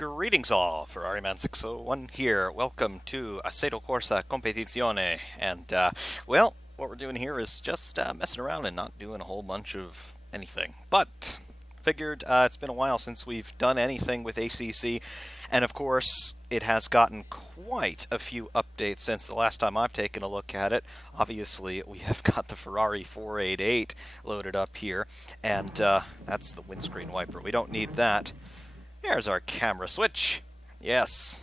Greetings all, Ferrari-Man 601 here. Welcome to Assetto Corsa Competizione. And, well, what we're doing here is just messing around and not doing a whole bunch of anything. But figured it's been a while since we've done anything with ACC, and of course it has gotten quite a few updates since the last time I've taken a look at it. Obviously we have got the Ferrari 488 loaded up here, and that's the windscreen wiper. We don't need that. There's our camera switch. Yes.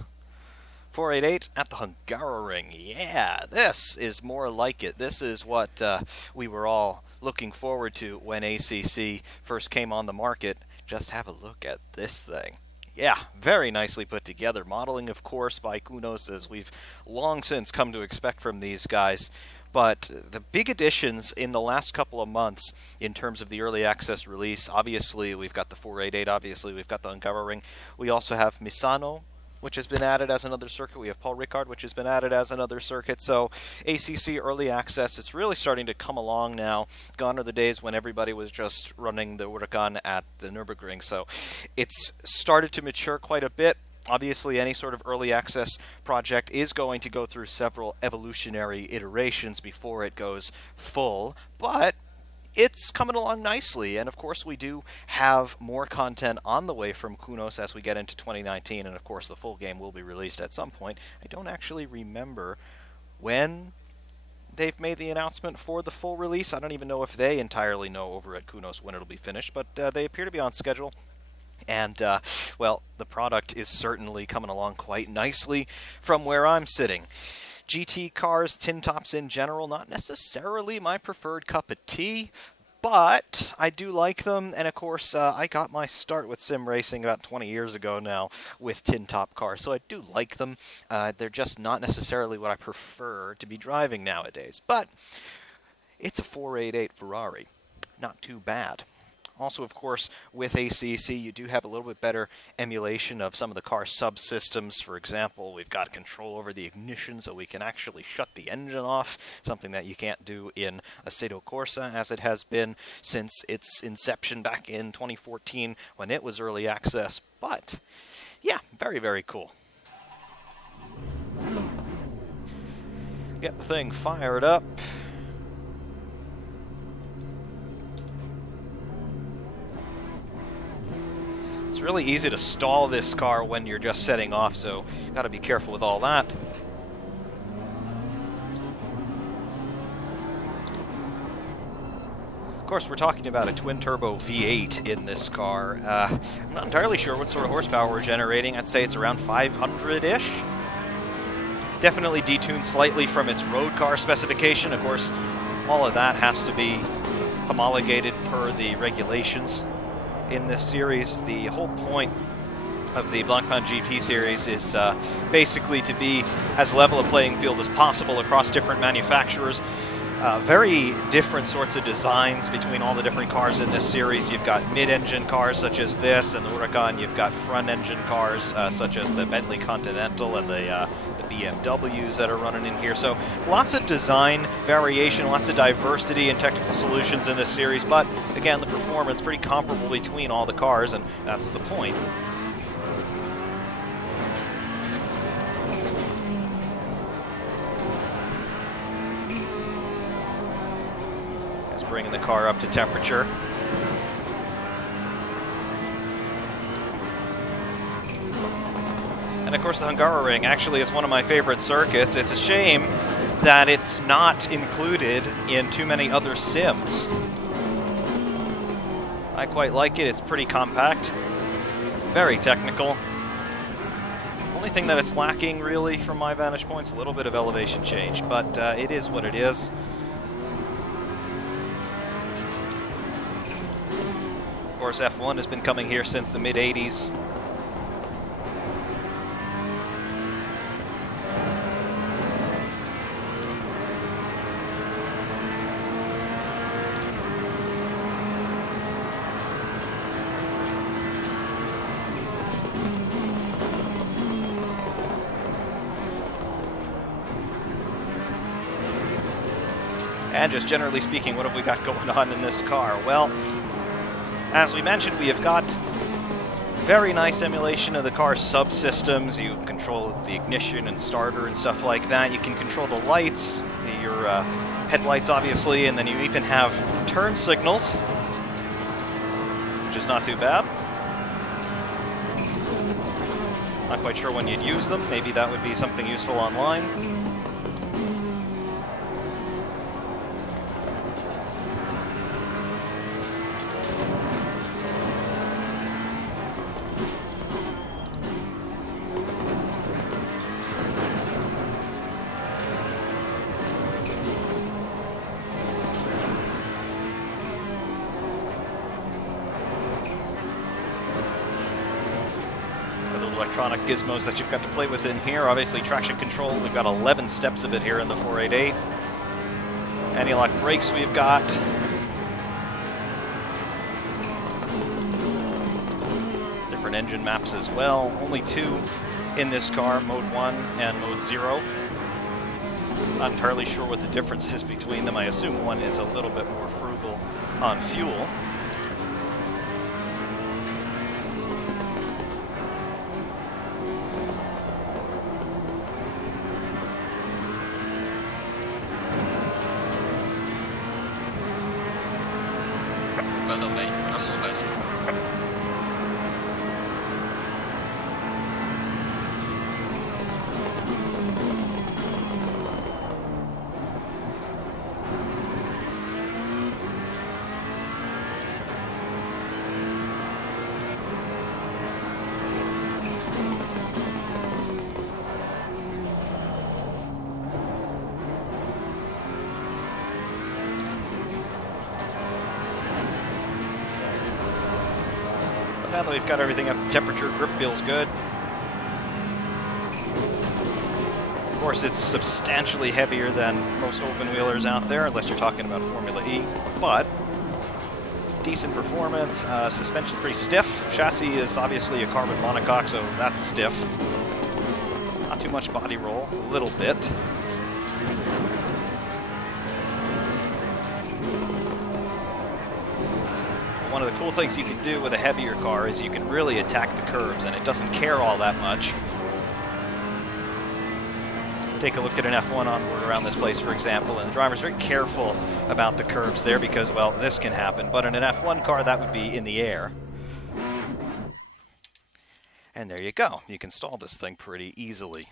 488 at the Hungaroring. Yeah, this is more like it. This is what we were all looking forward to when ACC first came on the market. Just have a look at this thing. Yeah, very nicely put together. Modeling, of course, by Kunos, as we've long since come to expect from these guys. But the big additions in the last couple of months in terms of the early access release, obviously we've got the 488, obviously we've got the Hungaroring. We also have Misano, which has been added as another circuit. We have Paul Ricard, which has been added as another circuit. So ACC early access, it's really starting to come along now. Gone are the days when everybody was just running the Huracan at the Nürburgring. So it's started to mature quite a bit. Obviously, any sort of early access project is going to go through several evolutionary iterations before it goes full, but it's coming along nicely. And of course, we do have more content on the way from Kunos as we get into 2019, and of course, the full game will be released at some point. I don't actually remember when they've made the announcement for the full release. I don't even know if they entirely know over at Kunos when it'll be finished, but they appear to be on schedule. And, well, the product is certainly coming along quite nicely from where I'm sitting. GT cars, tin tops in general, not necessarily my preferred cup of tea, but I do like them. And, of course, I got my start with sim racing about 20 years ago now with tin top cars, so I do like them. They're just not necessarily what I prefer to be driving nowadays. But it's a 488 Ferrari. Not too bad. Also, of course, with ACC, you do have a little bit better emulation of some of the car subsystems. For example, we've got control over the ignition, so we can actually shut the engine off, something that you can't do in Assetto Corsa, as it has been since its inception back in 2014 when it was early access. But, yeah, very, very cool. Get the thing fired up. It's really easy to stall this car when you're just setting off, so you got to be careful with all that. Of course, we're talking about a twin-turbo V8 in this car. I'm not entirely sure what sort of horsepower we're generating. I'd say it's around 500-ish. Definitely detuned slightly from its road car specification. Of course, all of that has to be homologated per the regulations. In this series, the whole point of the Blancpain GP series is basically to be as level a playing field as possible across different manufacturers. Very different sorts of designs between all the different cars in this series. You've got mid-engine cars such as this and the Huracan. You've got front-engine cars such as the Bentley Continental and the BMWs that are running in here. So lots of design variation, lots of diversity and technical solutions in this series. But again, the performance pretty comparable between all the cars, and that's the point. Bringing the car up to temperature. And of course the Hungaroring actually is one of my favorite circuits. It's a shame that it's not included in too many other sims. I quite like it. It's pretty compact, very technical. Only thing that it's lacking really from my vantage point is a little bit of elevation change, but it is what it is. Of course, F1 has been coming here since the mid-80s. And just generally speaking, what have we got going on in this car? Well, as we mentioned, we have got Very nice emulation of the car's subsystems. You control the ignition and starter and stuff like that. You can control the lights, your headlights obviously, and then you even have turn signals, which is not too bad. Not quite sure when you'd use them. Maybe that would be something useful online. Electronic gizmos that you've got to play with in here. Obviously traction control, we've got 11 steps of it here in the 488. Anti-lock brakes we've got. Different engine maps as well. Only 2 in this car, Mode 1 and Mode 0. Not entirely sure what the difference is between them. I assume one is a little bit more frugal on fuel. Well done, mate. That's all best. Now that we've got everything up to temperature, grip feels good. Of course, it's substantially heavier than most open-wheelers out there, unless you're talking about Formula E, but decent performance. Suspension pretty stiff. Chassis is obviously a carbon monocoque, so that's stiff. Not too much body roll, a little bit. One of the cool things you can do with a heavier car is you can really attack the curbs, and it doesn't care all that much. Take a look at an F1 onboard around this place, for example, and the driver's very careful about the curbs there because, well, this can happen. But in an F1 car, that would be in the air. And there you go. You can stall this thing pretty easily.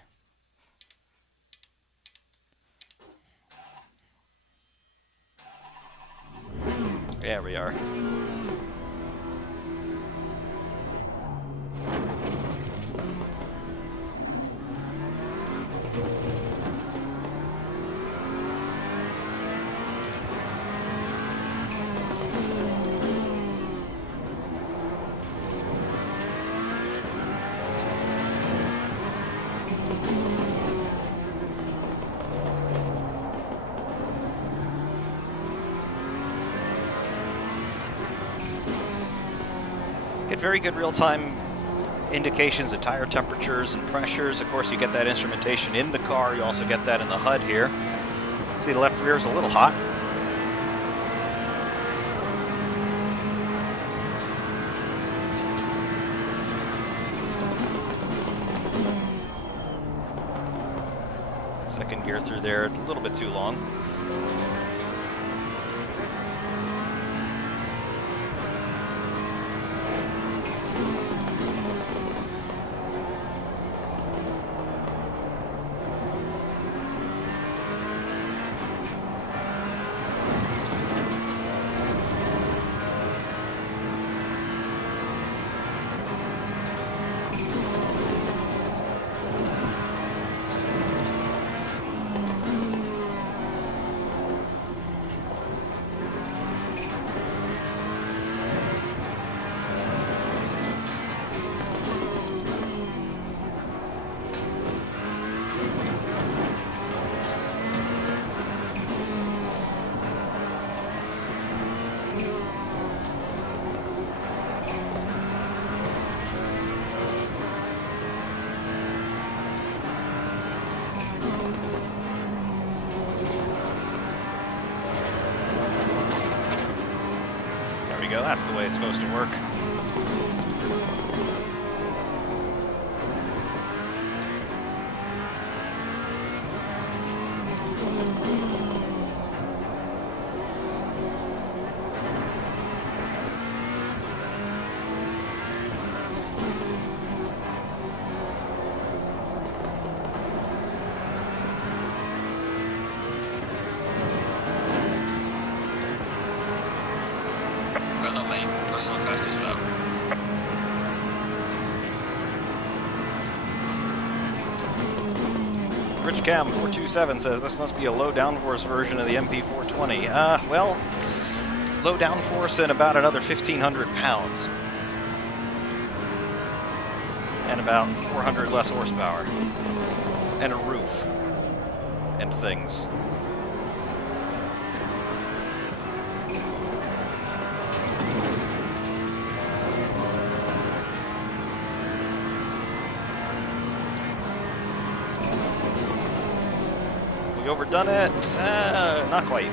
There we are. Get very good real-time indications of tire temperatures and pressures. Of course, you get that instrumentation in the car. You also get that in the HUD here. See, the left rear is a little hot. Second gear through there, a little bit too long. That's the way it's supposed to work. go. Rich Cam 427 says this must be a low downforce version of the MP420. Well, low downforce and about another 1,500 pounds. And about 400 less horsepower. And a roof. And things. We overdone it? Not quite.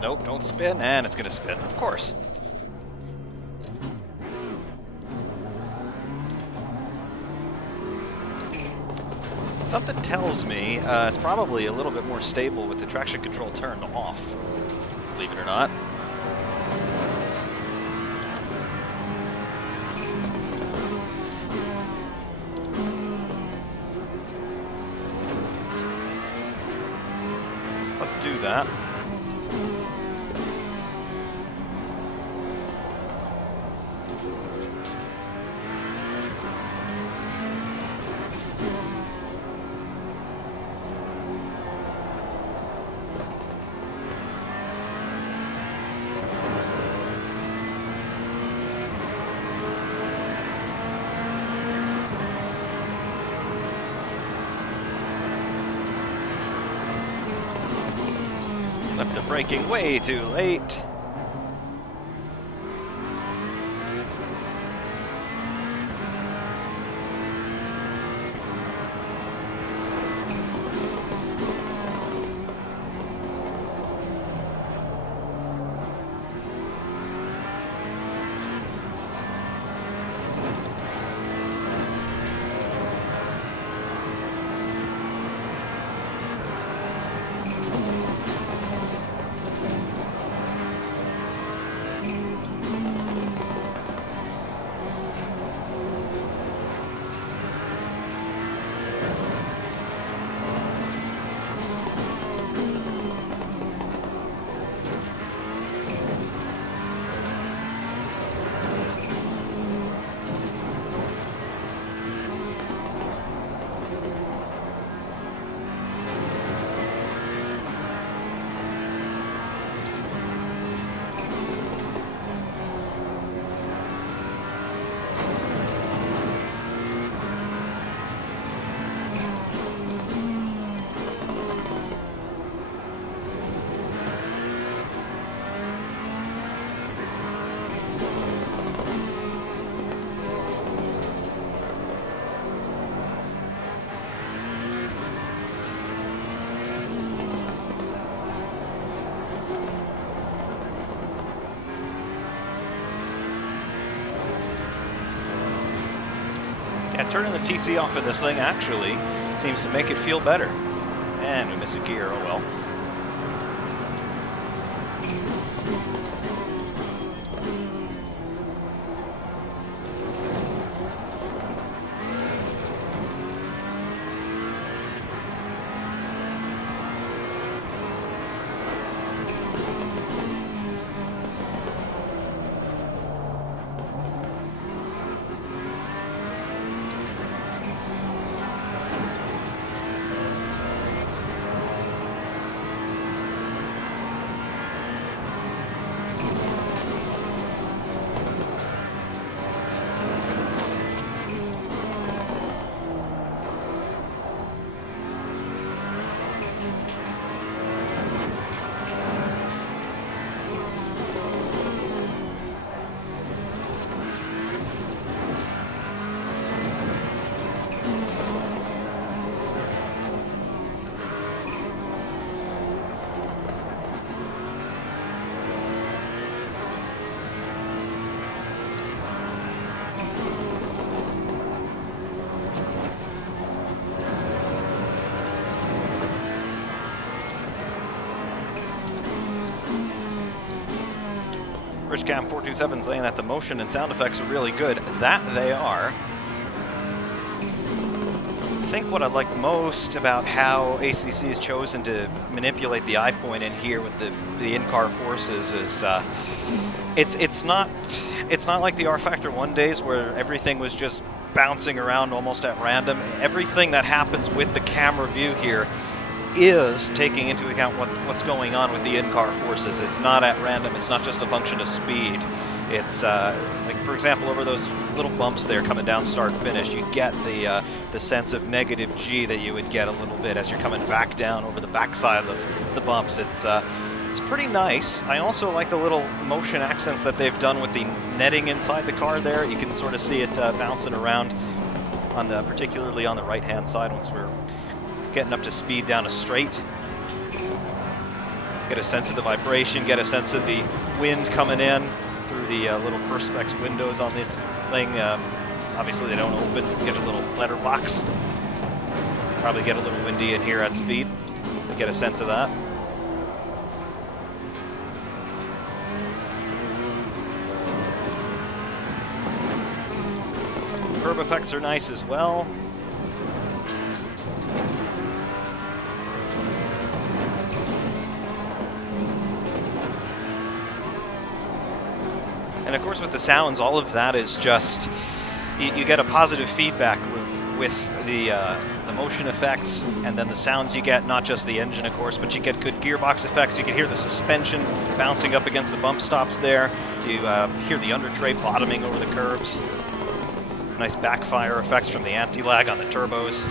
Nope, don't spin, and it's gonna spin, of course. Something tells me it's probably a little bit more stable with the traction control turned off, believe it or not. Let's do that. Left the braking way too late. Yeah, turning the TC off of this thing actually seems to make it feel better. And we miss a gear, oh well. RichCam427 saying that the motion and sound effects are really good. That they are. I think what I like most about how ACC has chosen to manipulate the eye point in here with the in-car forces is it's not like the R Factor 1 days where everything was just bouncing around almost at random. Everything that happens with the camera view here is taking into account what's going on with the in-car forces. It's not at random. It's not just a function of speed. It's like, for example, over those little bumps there coming down start-finish, you get the sense of negative G that you would get a little bit as you're coming back down over the backside of the bumps. It's pretty nice. I also like the little motion accents that they've done with the netting inside the car there. You can sort of see it bouncing around, particularly on the right-hand side once we're getting up to speed down a straight. Get a sense of the vibration, get a sense of the wind coming in through the little Perspex windows on this thing. Obviously they don't open, get a little letterbox. Probably get a little windy in here at speed. Get a sense of that. Curb effects are nice as well. And of course with the sounds, all of that is just, you get a positive feedback loop with the motion effects and then the sounds you get, not just the engine of course, but you get good gearbox effects. You can hear the suspension bouncing up against the bump stops there. You hear the under tray bottoming over the curbs. Nice backfire effects from the anti-lag on the turbos.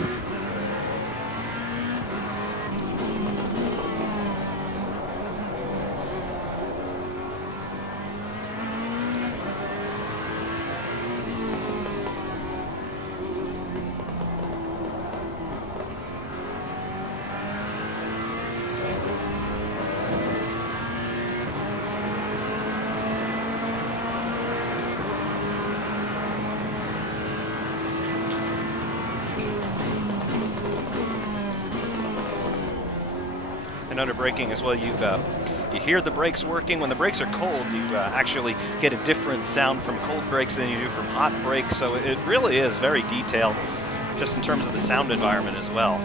Under braking as well, you hear the brakes working. When the brakes are cold, you actually get a different sound from cold brakes than you do from hot brakes, so it really is very detailed just in terms of the sound environment as well.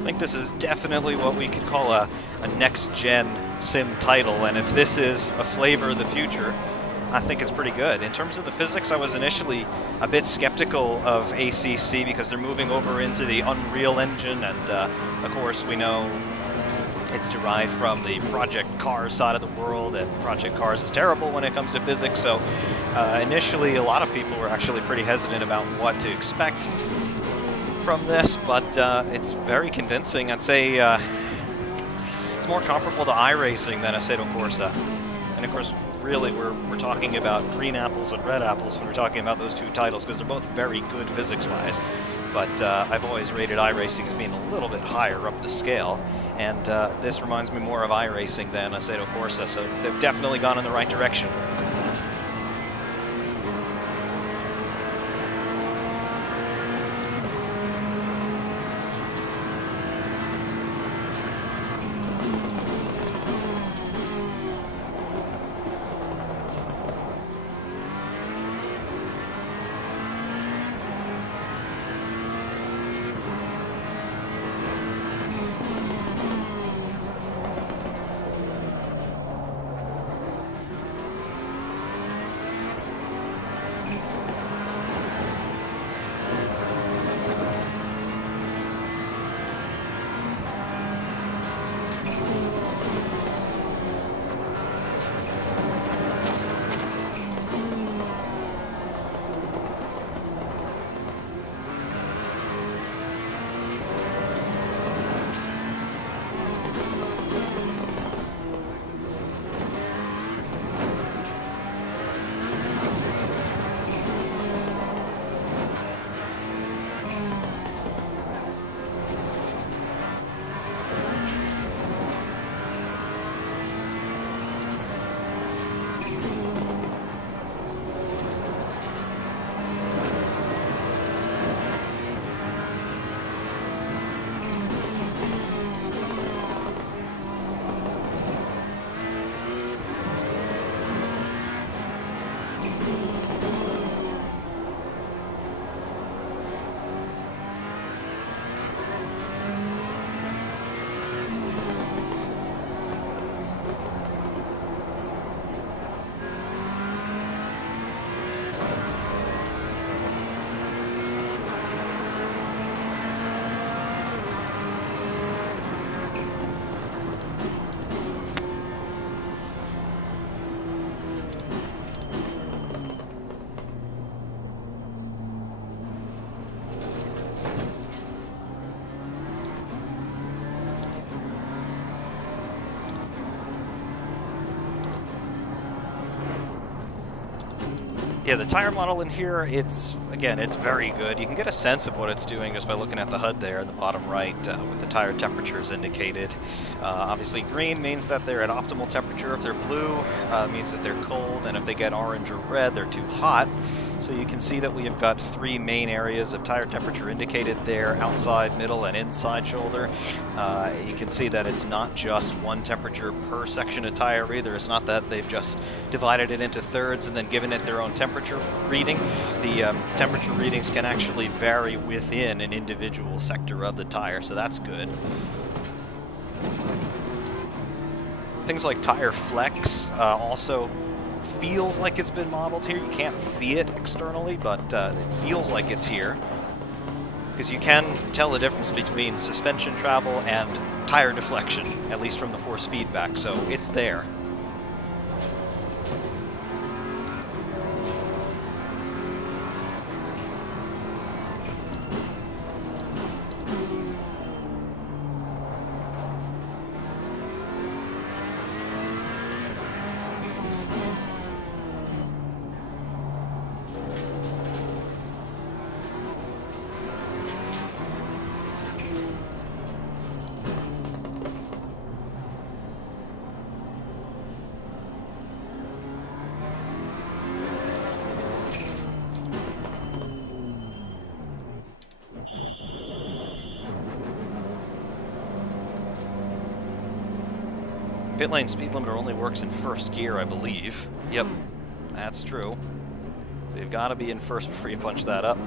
I think this is definitely what we could call a next-gen sim title, and if this is a flavor of the future, I think it's pretty good. In terms of the physics, I was initially a bit skeptical of ACC because they're moving over into the Unreal Engine, and of course we know it's derived from the Project Cars side of the world, and Project Cars is terrible when it comes to physics, so initially a lot of people were actually pretty hesitant about what to expect from this, but it's very convincing. I'd say it's more comparable to iRacing than Assetto Corsa. And of course, really, we're talking about green apples and red apples when we're talking about those two titles, because they're both very good physics-wise. But I've always rated iRacing as being a little bit higher up the scale, and this reminds me more of iRacing than Assetto Corsa, so they've definitely gone in the right direction. Yeah, the tire model in here, it's very good. You can get a sense of what it's doing just by looking at the HUD there in the bottom right with the tire temperatures indicated. Obviously green means that they're at optimal temperature. If they're blue, means that they're cold, and if they get orange or red, they're too hot. So you can see that we have got three main areas of tire temperature indicated there: outside, middle, and inside shoulder. You can see that it's not just one temperature per section of tire either. It's not that they've just divided it into thirds and then given it their own temperature reading. The temperature readings can actually vary within an individual sector of the tire, so that's good. Things like tire flex also feels like it's been modeled here. You can't see it externally, but it feels like it's here, because you can tell the difference between suspension travel and tire deflection, at least from the force feedback, so it's there. Pit lane speed limiter only works in first gear, I believe. Yep, that's true. So you've got to be in first before you punch that up.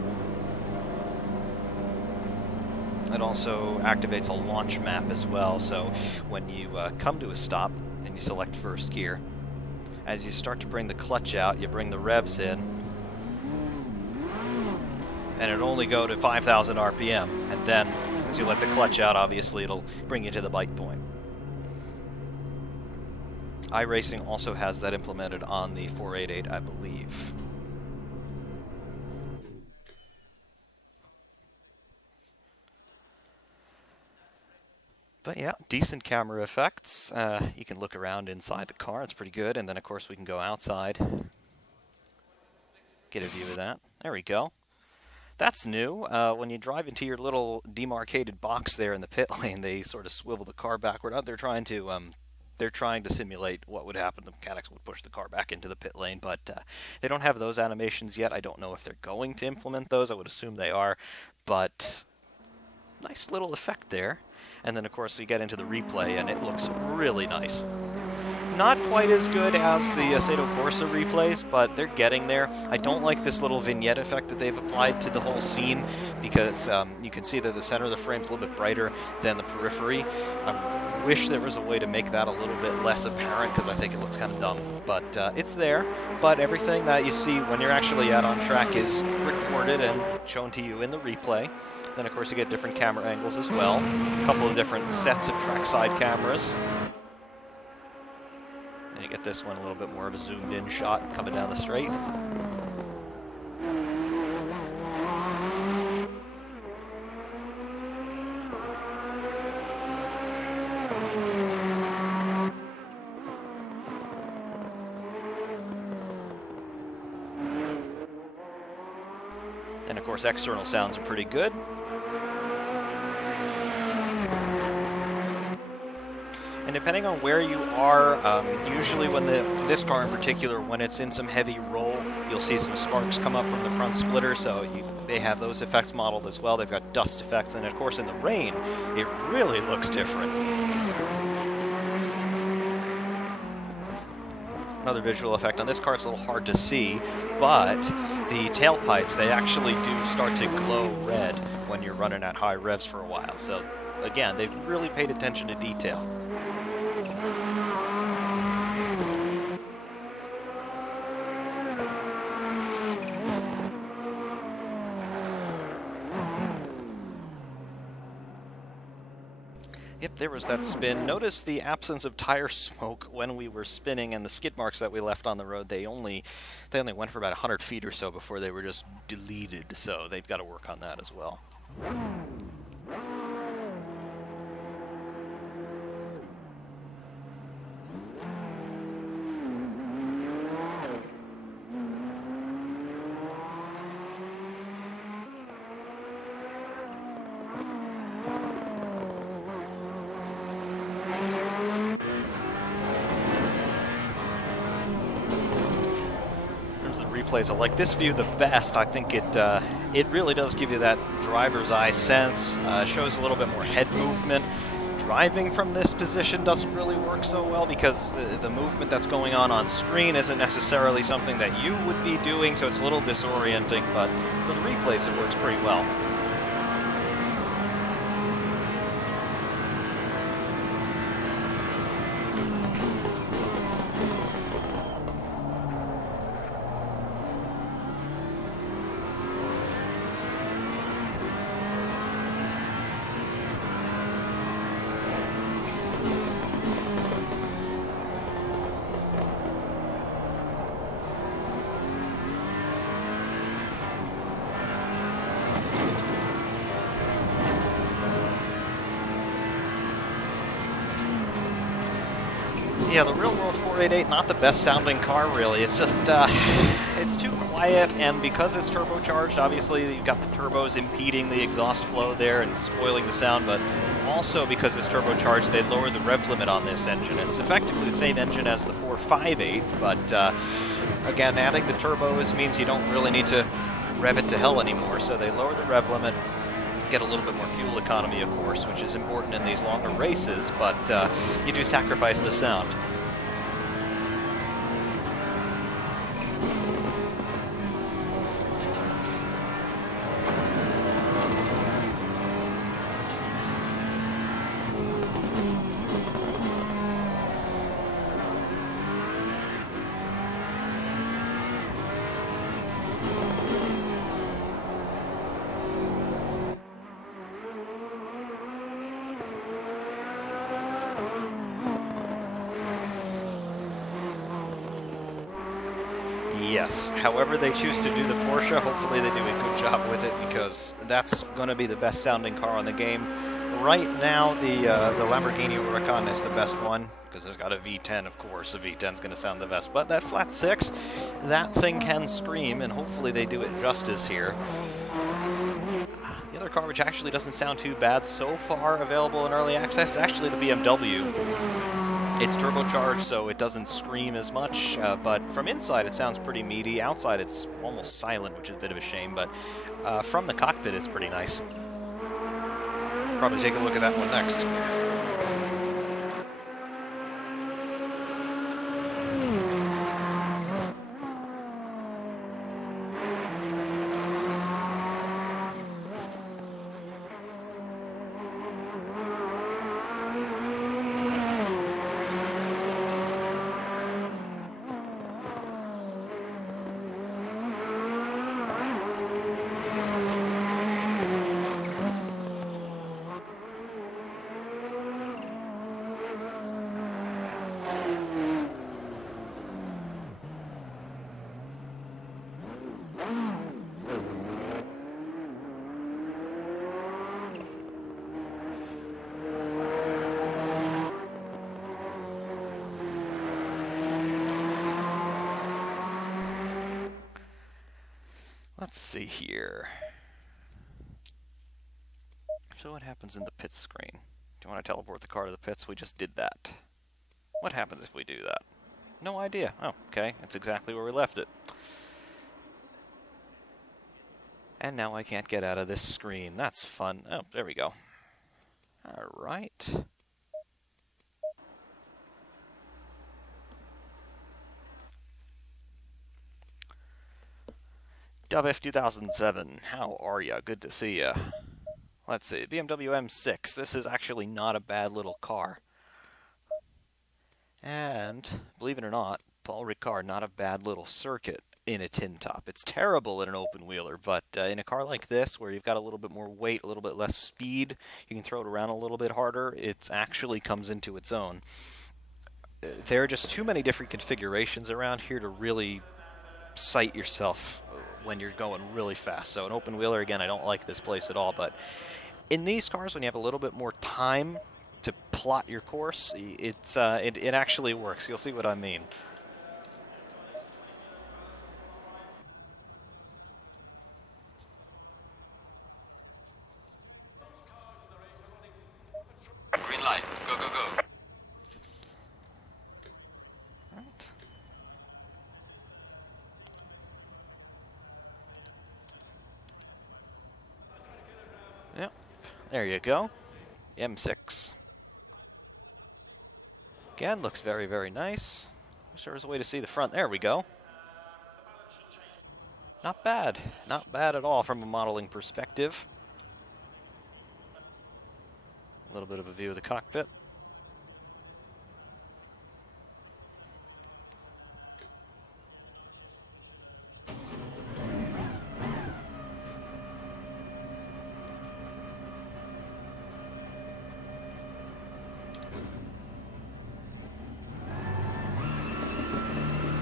It also activates a launch map as well, so when you come to a stop and you select first gear, as you start to bring the clutch out, you bring the revs in, and it'll only go to 5,000 RPM, and then as you let the clutch out, obviously it'll bring you to the bite point. iRacing also has that implemented on the 488, I believe. But yeah, decent camera effects. You can look around inside the car, it's pretty good, and then of course we can go outside. Get a view of that. There we go. That's new. When you drive into your little demarcated box there in the pit lane, they sort of swivel the car backward. They're trying to simulate what would happen. The mechanics would push the car back into the pit lane, but they don't have those animations yet. I don't know if they're going to implement those. I would assume they are, but nice little effect there. And then, of course, we get into the replay, and it looks really nice. Not quite as good as the Assetto Corsa replays, but they're getting there. I don't like this little vignette effect that they've applied to the whole scene, because you can see that the center of the frame is a little bit brighter than the periphery. I wish there was a way to make that a little bit less apparent, because I think it looks kind of dumb. But it's there. But everything that you see when you're actually out on track is recorded and shown to you in the replay. Then, of course, you get different camera angles as well. A couple of different sets of trackside cameras. And you get this one a little bit more of a zoomed-in shot coming down the straight. And, of course, external sounds are pretty good. And depending on where you are, usually when this car in particular, when it's in some heavy roll, you'll see some sparks come up from the front splitter, so they have those effects modeled as well. They've got dust effects, and of course in the rain, it really looks different. Another visual effect on this car is a little hard to see, but the tailpipes, they actually do start to glow red when you're running at high revs for a while. So again, they've really paid attention to detail. Yep, there was that spin. Notice the absence of tire smoke when we were spinning, and the skid marks that we left on the road, they only went for about 100 feet or so before they were just deleted, so they've got to work on that as well. replays. I like this view the best. I think it really does give you that driver's eye sense. Shows a little bit more head movement. Driving from this position doesn't really work so well because the movement that's going on screen isn't necessarily something that you would be doing, so it's a little disorienting, but for the replays it works pretty well. Yeah, the Real World 488, not the best sounding car, really. It's just, it's too quiet, and because it's turbocharged, obviously you've got the turbos impeding the exhaust flow there and spoiling the sound, but also because it's turbocharged, they lowered the rev limit on this engine. It's effectively the same engine as the 458, but again, adding the turbos means you don't really need to rev it to hell anymore, so they lower the rev limit, get a little bit more fuel economy, of course, which is important in these longer races, but you do sacrifice the sound. Yes, however they choose to do the Porsche, hopefully they do a good job with it, because that's going to be the best sounding car on the game. Right now, the Lamborghini Huracan is the best one, because it's got a V10, of course. The V10 is going to sound the best, but that flat 6, that thing can scream, and hopefully they do it justice here. The other car, which actually doesn't sound too bad so far, available in early access, is actually the BMW. It's turbocharged, so it doesn't scream as much, but from inside it sounds pretty meaty. Outside it's almost silent, which is a bit of a shame, but from the cockpit it's pretty nice. Probably take a look at that one next. Let's see here. So what happens in the pits screen? Do you want to teleport the car to the pits? We just did that. What happens if we do that? No idea. Oh, okay. It's exactly where we left it. And now I can't get out of this screen. That's fun. Oh, there we go. Alright. Dubf 2007, how are ya? Good to see ya. Let's see, BMW M6. This is actually not a bad little car. And, believe it or not, Paul Ricard, not a bad little circuit in a tin top. It's terrible in an open wheeler, but in a car like this, where you've got a little bit more weight, a little bit less speed, you can throw it around a little bit harder, it actually comes into its own. There are just too many different configurations around here to really sight yourself when you're going really fast. So an open wheeler, again, I don't like this place at all, but in these cars, when you have a little bit more time to plot your course, it actually works. You'll see what I mean. Green light. Go, go, go. Right. Yep, there you go. M6. Again, looks very, very nice. Wish there was a way to see the front. There we go. Not bad. Not bad at all from a modeling perspective. A little bit of a view of the cockpit.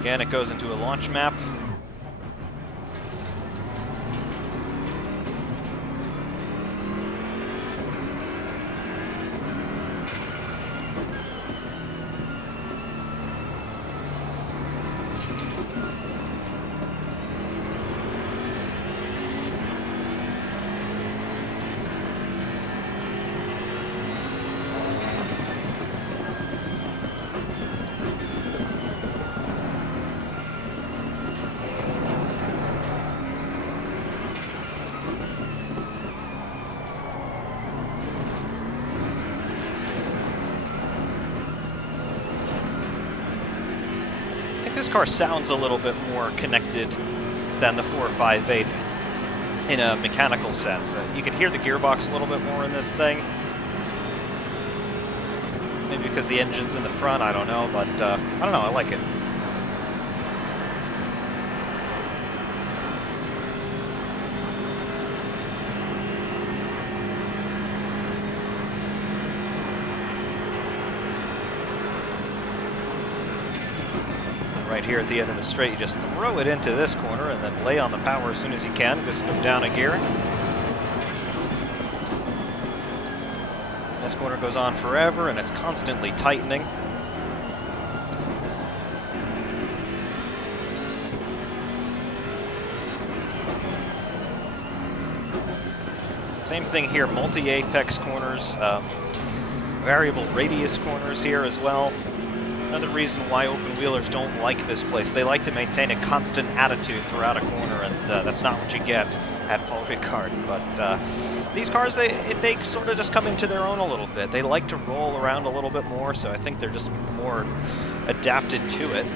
Again, it goes into a launch map. This car sounds a little bit more connected than the 458 in a mechanical sense. You can hear the gearbox a little bit more in this thing. Maybe because the engine's in the front, I don't know, but I don't know, I like it. Right here at the end of the straight, you just throw it into this corner and then lay on the power as soon as you can. Just go down a gear. This corner goes on forever and it's constantly tightening. Same thing here, multi-apex corners, variable radius corners here as well. Another reason why open-wheelers don't like this place. They like to maintain a constant attitude throughout a corner, and that's not what you get at Paul Ricard. But these cars, they sort of just come into their own a little bit. They like to roll around a little bit more, so I think they're just more adapted to it.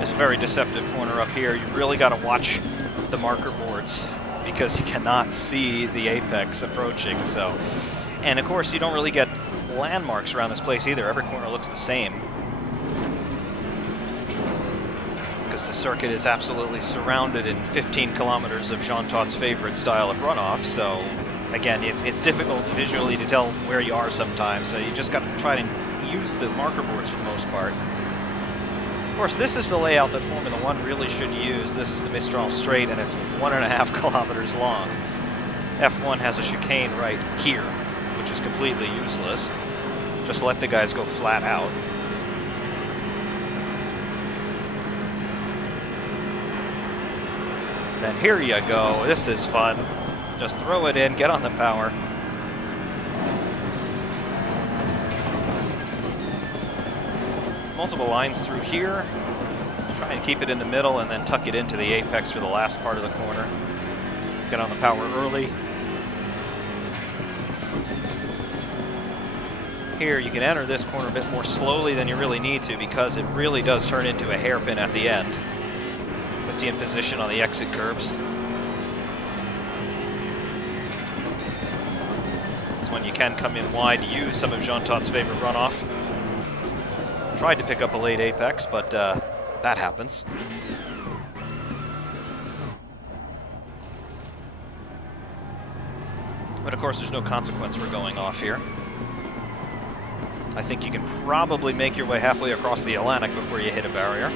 This very deceptive corner up here, you really got to watch the marker boards because you cannot see the apex approaching. So, and of course you don't really get landmarks around this place either. Every corner looks the same because the circuit is absolutely surrounded in 15 kilometers of Jean Tot's favorite style of runoff. So again, it's difficult visually to tell where you are sometimes. So you just got to try to use the marker boards for the most part. Of course, this is the layout that Formula One really should use. This is the Mistral Straight, and it's 1.5 kilometers long. F1 has a chicane right here, which is completely useless. Just let the guys go flat out. Then here you go. This is fun. Just throw it in, get on the power. Multiple lines through here. Try and keep it in the middle and then tuck it into the apex for the last part of the corner. Get on the power early. Here you can enter this corner a bit more slowly than you really need to because it really does turn into a hairpin at the end. Puts you in position on the exit curbs. This one you can come in wide to use some of Jean Tot's favorite runoff. Tried to pick up a late apex, but that happens. But of course, there's no consequence for going off here. I think you can probably make your way halfway across the Atlantic before you hit a barrier.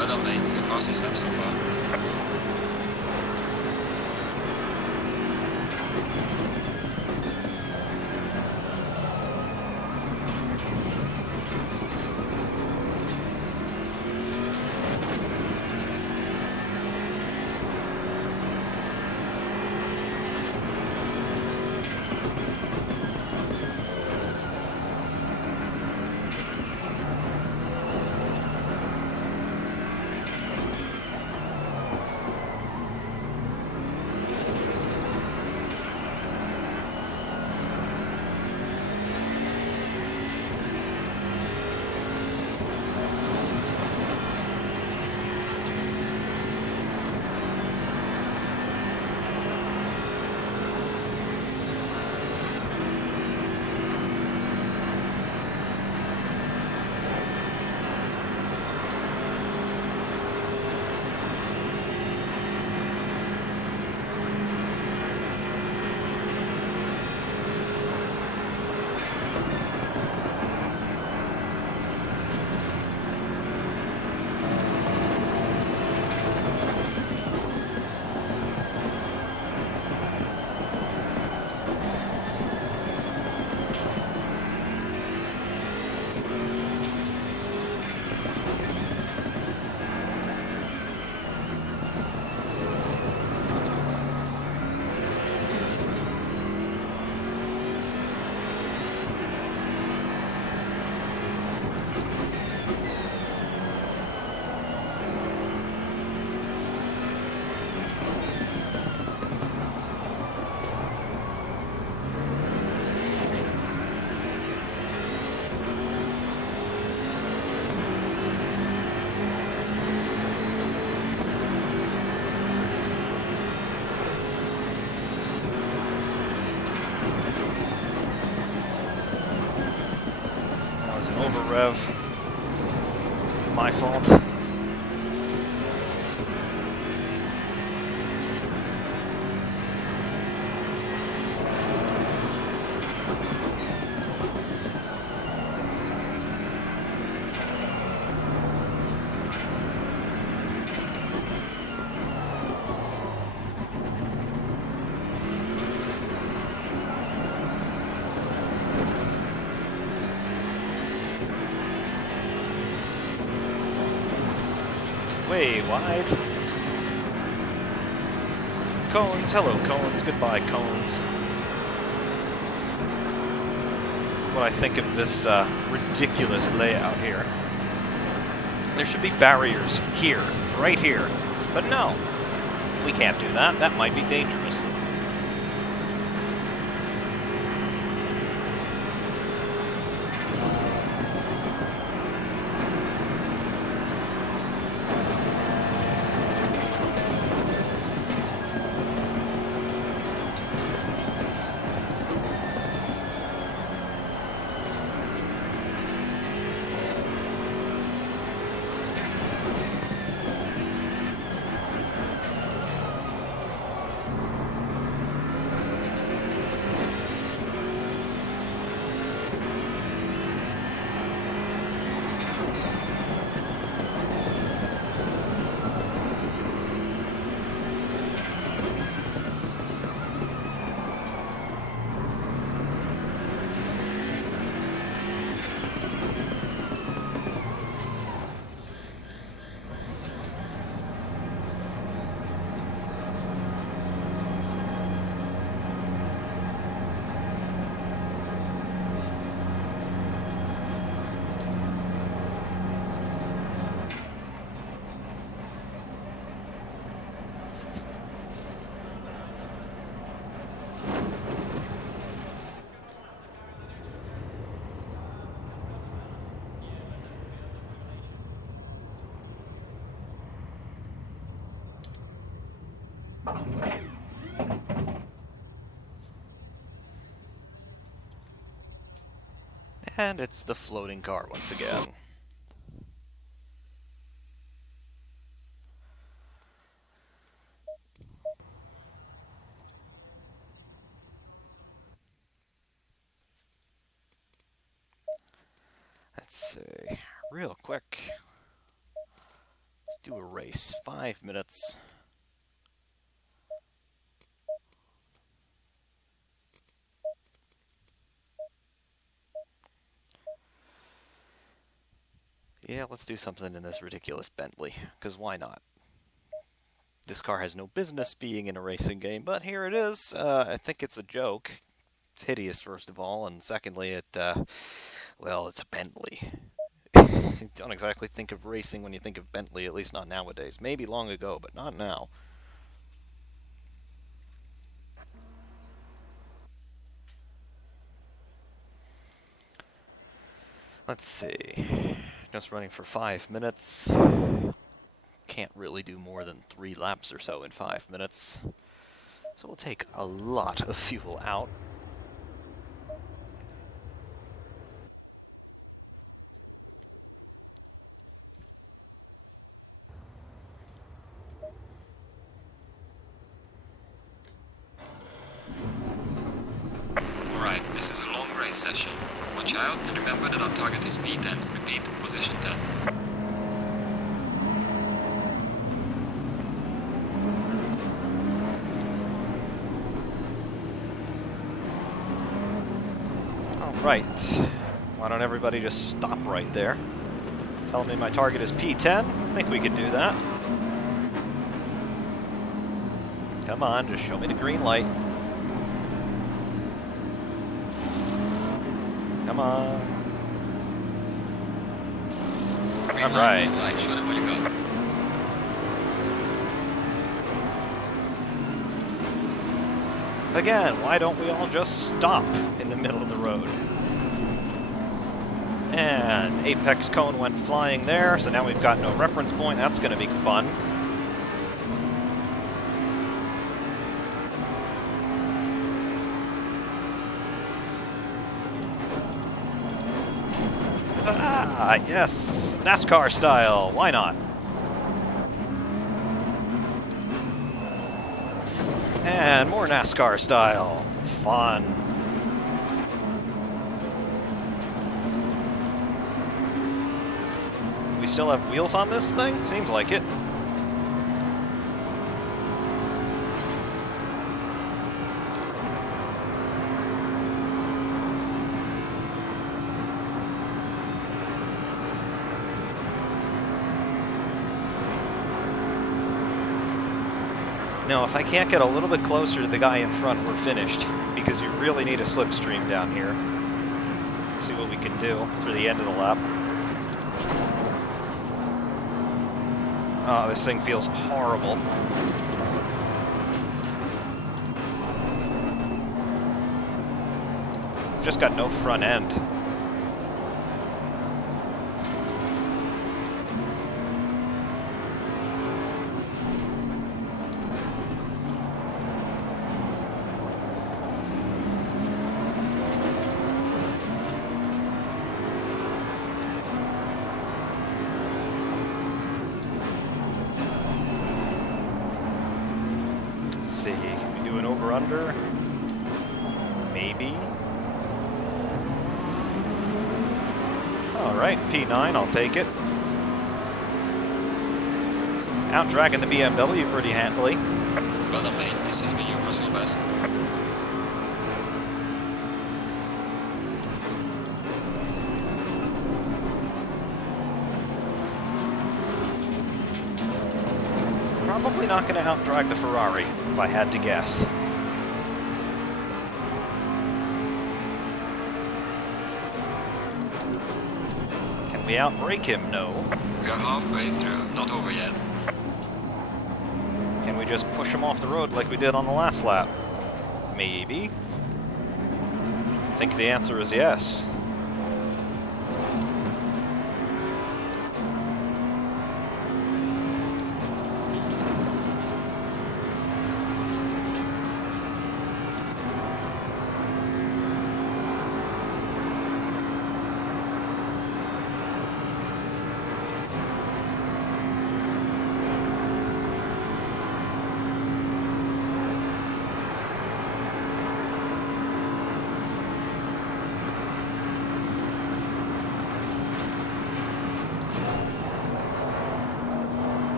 better main car system so far. Over rev. My fault. Way wide. Cones, hello cones, goodbye cones. What I think of this ridiculous layout here. There should be barriers here, right here. But no, we can't do that. That might be dangerous. And it's the floating car once again. Let's see, real quick. do a race. 5 minutes. Yeah, let's do something in this ridiculous Bentley, because why not? This car has no business being in a racing game, but here it is. I think it's a joke. It's hideous, first of all, and secondly, well, it's a Bentley. You don't exactly think of racing when you think of Bentley, at least not nowadays. Maybe long ago, but not now. Let's see. Just running for 5 minutes. Can't really do more than 3 laps or so in 5 minutes. So we'll take a lot of fuel out. Alright, this is a long race session. Watch out and remember that our target is P10. Repeat, position 10. Alright. Why don't everybody just stop right there? Telling me my target is P10. I think we can do that. Come on, just show me the green light. Come on. Green Alright. light, show them where you go. Again, why don't we all just stop in the middle of the road? And apex cone went flying there, so now we've got no reference point. That's going to be fun. Ah, yes! NASCAR style, why not? And more NASCAR style. Fun. We still have wheels on this thing? Seems like it. Now, if I can't get a little bit closer to the guy in front, we're finished. Because you really need a slipstream down here. See what we can do for the end of the lap. Oh, this thing feels horrible. Just got no front end. See, can we do an over-under? Maybe. Alright, P9, I'll take it. Out dragging the BMW pretty handily. Well done, mate. This has been your personal best. Probably not going to out-drag the Ferrari, if I had to guess. Can we out-brake him? No. We are halfway through, not over yet. Can we just push him off the road like we did on the last lap? Maybe. I think the answer is yes.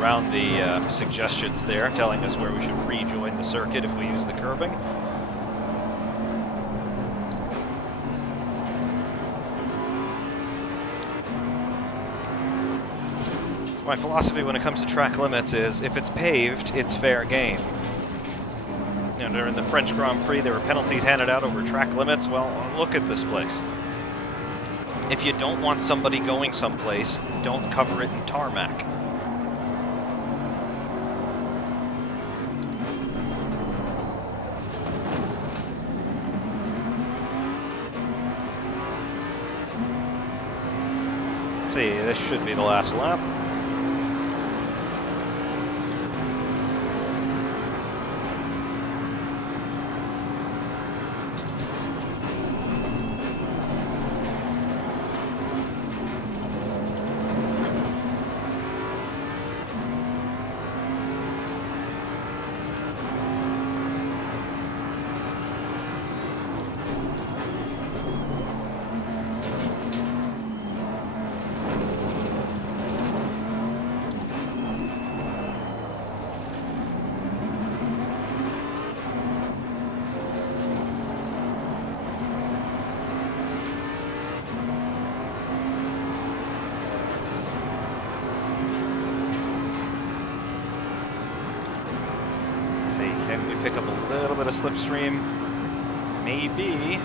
around the suggestions there, telling us where we should rejoin the circuit if we use the curbing. My philosophy when it comes to track limits is, if it's paved, it's fair game. You know, during the French Grand Prix, there were penalties handed out over track limits. Well, look at this place. If you don't want somebody going someplace, don't cover it in tarmac. Let's see, this should be the last lap. Can we pick up a little bit of slipstream? Maybe.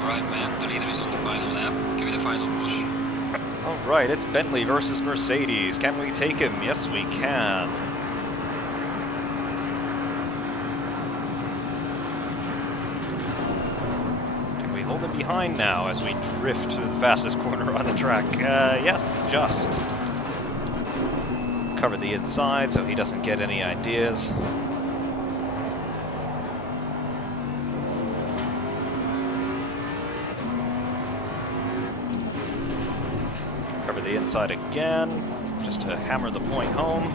Alright, man, the leader is on the final lap. Give me the final push. Alright, it's Bentley versus Mercedes. Can we take him? Yes, we can. Can we hold him behind now as we drift to the fastest corner on the track? Yes, just. Cover the inside so he doesn't get any ideas. Cover the inside again, just to hammer the point home.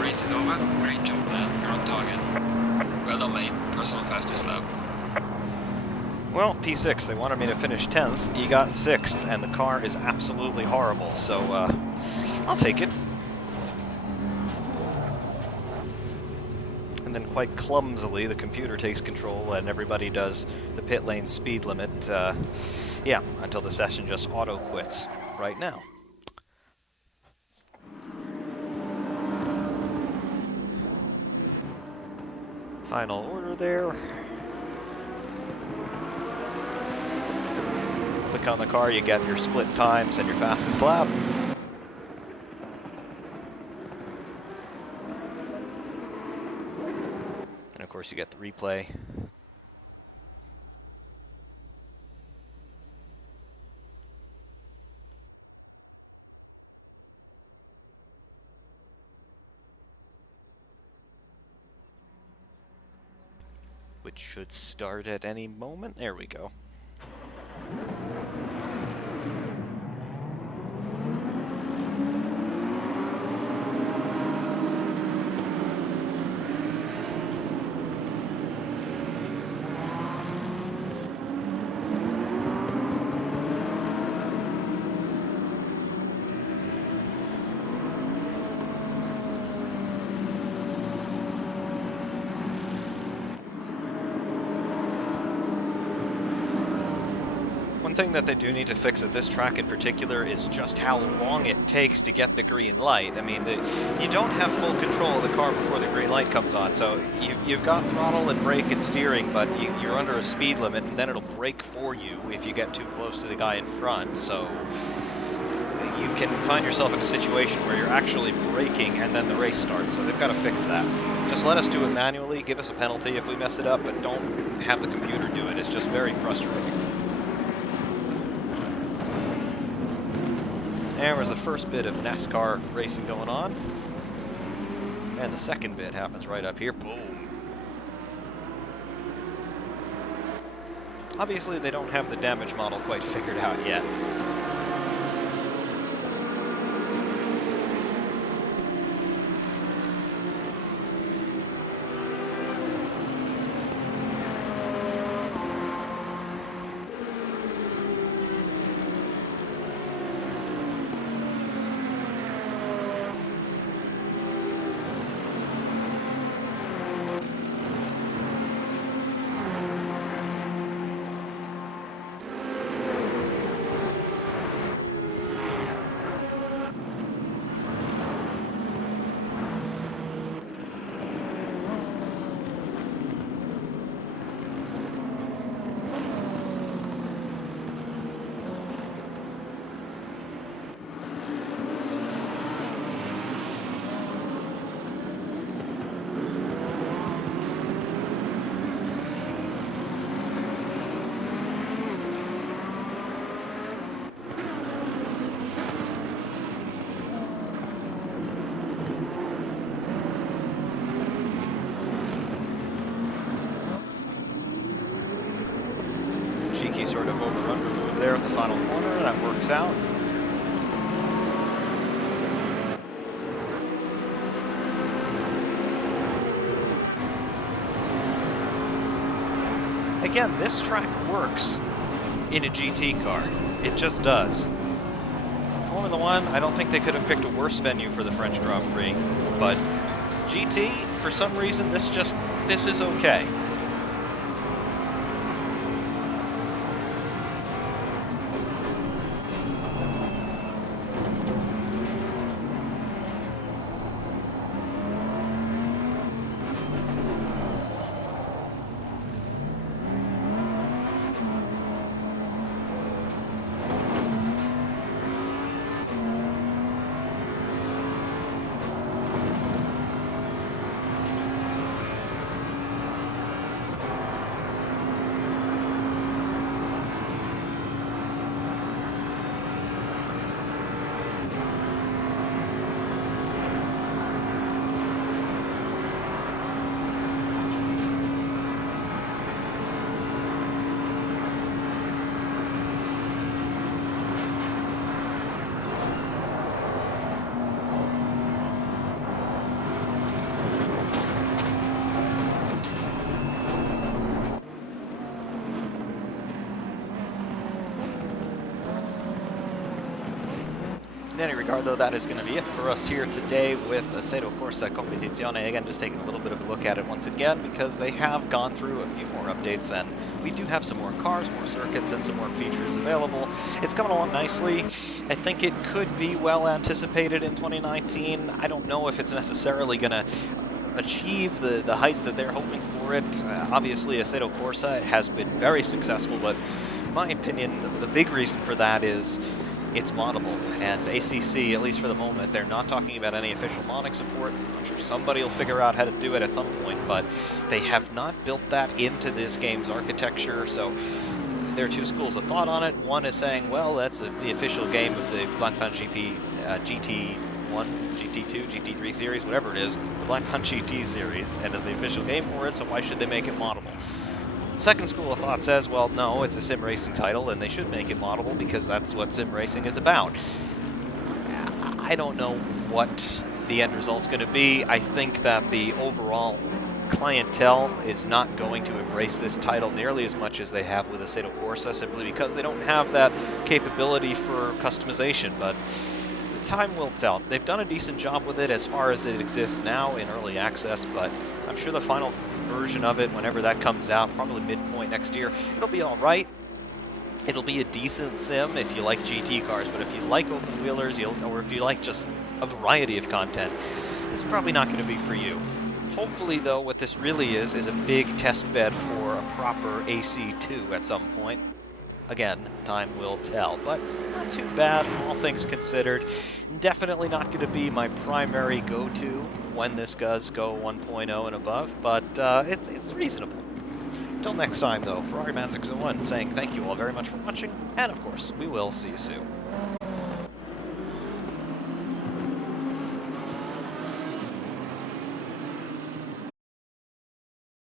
Race is over. Great job, man. You're on target. Well done, mate. Personal fastest lap. Well, P6, they wanted me to finish 10th. He got 6th, and the car is absolutely horrible, so I'll take it. And then quite clumsily, the computer takes control and everybody does the pit lane speed limit, yeah, until the session just auto-quits right now. Final order there. Click on the car, you get your split times and your fastest lap. And of course you get the replay. Which should start at any moment. There we go. One thing that they do need to fix at this track in particular is just how long it takes to get the green light. I mean, you don't have full control of the car before the green light comes on, so you've got throttle and brake and steering, but you're under a speed limit, and then it'll brake for you if you get too close to the guy in front, so you can find yourself in a situation where you're actually braking and then the race starts, so they've got to fix that. Just let us do it manually, give us a penalty if we mess it up, but don't have the computer do it. It's just very frustrating. There was the first bit of NASCAR racing going on. And the second bit happens right up here. Boom. Obviously, they don't have the damage model quite figured out yet. Cheeky sort of over-under move there at the final corner. That works out. Again, this track works in a GT car. It just does. Formula One, I don't think they could have picked a worse venue for the French Grand Prix, but GT, for some reason, this is okay. In any regard, though, that is going to be it for us here today with Assetto Corsa Competizione. Again, just taking a little bit of a look at it once again, because they have gone through a few more updates, and we do have some more cars, more circuits, and some more features available. It's coming along nicely. I think it could be well anticipated in 2019. I don't know if it's necessarily going to achieve the heights that they're hoping for it. Obviously, Assetto Corsa has been very successful, but in my opinion, the big reason for that is it's moddable, and ACC, at least for the moment, they're not talking about any official modding support. I'm sure somebody will figure out how to do it at some point, but they have not built that into this game's architecture, so there are two schools of thought on it. One is saying, well, that's the official game of the Blancpain GP GT1, GT2, GT3 series, whatever it is, the Blancpain GT series, and is the official game for it, so why should they make it moddable? Second school of thought says, well, no, it's a sim racing title, and they should make it moddable because that's what sim racing is about. I don't know what the end result's going to be. I think that the overall clientele is not going to embrace this title nearly as much as they have with Assetto Corsa, simply because they don't have that capability for customization, but time will tell. They've done a decent job with it as far as it exists now in early access, but I'm sure the final version of it, whenever that comes out, probably midpoint next year, it'll be all right. It'll be a decent sim if you like GT cars, but if you like open wheelers, or if you like just a variety of content, this is probably not going to be for you. Hopefully, though, what this really is a big test bed for a proper AC2 at some point. Again, time will tell, but not too bad, all things considered. Definitely not going to be my primary go-to when this does go 1.0 and above, but it's reasonable. Until next time, though, for Ariman601, saying thank you all very much for watching, and of course, we will see you soon.